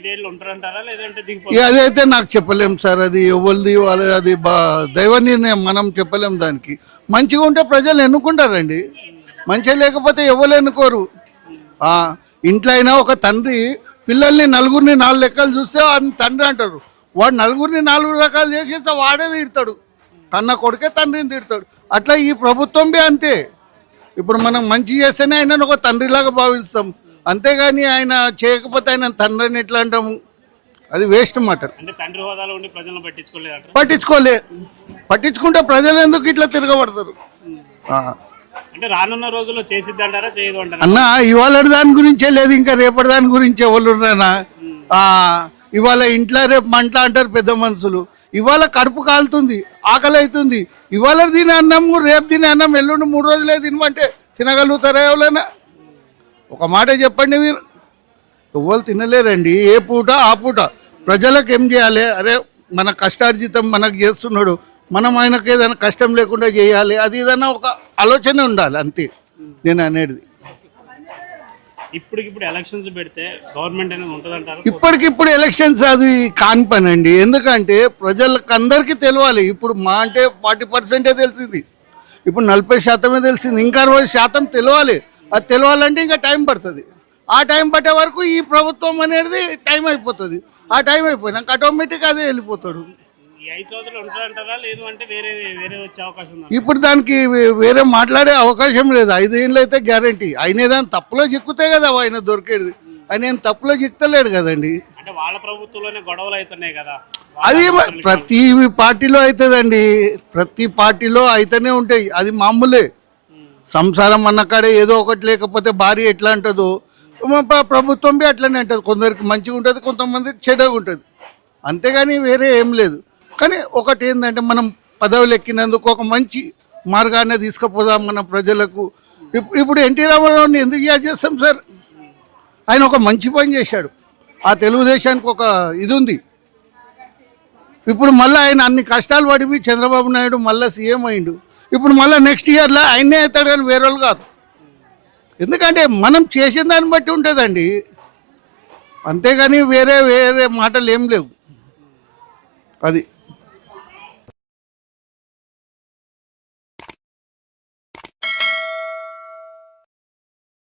5 ఏళ్ళు ఉంటారంటారా లేదంటే అదైతే నాకు చెప్పలేం సార్. అది ఎవరిది వాళ్ళ అది దైవ నిర్ణయం, మనం చెప్పలేం దానికి. మంచిగా ఉంటే ప్రజలు ఎన్నుకుంటారండి, మంచిగా లేకపోతే ఎవరు ఎన్నుకోరు. ఇంట్లో అయినా ఒక తండ్రి పిల్లల్ని నలుగురిని 4 లెక్కలు చూస్తే తండ్రి అంటారు. వాడు నలుగురిని 4 రకాలు చేసేస్తే వాడే తిడతాడు, కన్న కొడుకే తండ్రిని తిడతాడు. అట్లా ఈ ప్రభుత్వం బి అంతే. ఇప్పుడు మనం మంచి చేస్తేనే ఆయన ఒక తండ్రిలాగా భావిస్తాం, అంతేగాని ఆయన చేయకపోతే ఆయన తండ్రిని ఎట్లా అంటాము? అది వేస్ట్ మాట. పట్టించుకుంటే ప్రజలు ఎందుకు ఇట్లా తిరగబడతారు? అంటే రానున్న రోజుల్లో చేసిద్దంటారా చేయదు అంటారా? అన్న ఇవాళ దాని గురించే లేదు, ఇంకా రేపటి దాని గురించి ఎవరు ఉన్నారా? ఇవాళ ఇంట్లో రేపు మంట అంటారు పెద్ద మనుషులు. ఇవాళ కడుపు కాలుతుంది, ఆకలి అవుతుంది. ఇవాళ తినే అన్నం రేపు తినే అన్నం ఎల్లుండి 3 రోజులే తినమంటే తినగలుగుతారా ఎవరైనా? ఒక మాట చెప్పండి మీరు. ఎవరు తినలేరండి. ఏ పూట ఆ పూట ప్రజలకు ఏం చేయాలి? అరే మన కష్టార్జితం మనకు చేస్తున్నాడు, మనం ఆయనకు ఏదైనా కష్టం లేకుండా చేయాలి, అది ఏదైనా ఒక ఆలోచన ఉండాలి, అంతే నేను అనేది. ఇప్పుడు ఎలక్షన్స్ పెడితే గవర్నమెంట్ అనేది ఉంటుందంటారు? ఇప్పటికిప్పుడు ఎలక్షన్స్ అది కాని పని అండి. ఎందుకంటే ప్రజలకు అందరికీ తెలియాలి. ఇప్పుడు మా అంటే 40% తెలిసింది, ఇప్పుడు 40% తెలిసింది, ఇంకా 60% తెలియాలి. అది తెలియాలంటే ఇంకా టైం పడుతుంది. ఆ టైం పట్టే వరకు ఈ ప్రభుత్వం అనేది టైం అయిపోతుంది. ఆ టైం అయిపోయినాక ఆటోమేటిక్ అదే వెళ్ళిపోతాడు. ఇప్పుడు దానికి వేరే మాట్లాడే అవకాశం లేదు. 5 ఏళ్ళు అయితే గ్యారంటీ. ఆయన ఏదైనా తప్పులో చిక్కుతే కదా ఆయన దొరికేది. ఆయన ఏం తప్పులో చిక్కలేడు కదండి. అది ప్రతి పార్టీలో అవుతుందండి, ప్రతి పార్టీలో అయితేనే ఉంటాయి, అది మామూలే. సంసారం అన్నకాడే ఏదో ఒకటి లేకపోతే భార్య ఎట్లా అంటుందో ప్రభుత్వం బి అట్లనే అంటుంది. కొందరికి మంచిగా ఉంటుంది, కొంతమందికి చెడ్డగా ఉంటుంది, అంతేగాని వేరే ఏం లేదు. కానీ ఒకటి ఏంటంటే మనం పదవులు ఎక్కినందుకు ఒక మంచి మార్గాన్ని తీసుకుపోదాం మన ప్రజలకు. ఇప్పుడు ఎన్టీ రామారావుని ఎందుకు యాద్ చేస్తాం సార్? ఆయన ఒక మంచి పని చేశాడు. ఆ తెలుగుదేశానికి ఒక ఇది ఉంది. ఇప్పుడు మళ్ళీ ఆయన అన్ని కష్టాలు పడిపోయి చంద్రబాబు నాయుడు మళ్ళీ సీఎం అయిండు. ఇప్పుడు మళ్ళీ నెక్స్ట్ ఇయర్లో ఆయనే అవుతాడు కానీ వేరే వాళ్ళు కాదు. ఎందుకంటే మనం చేసిన దాన్ని బట్టి ఉంటుందండి, అంతేగాని వేరే వేరే మాటలు ఏం లేవు. అది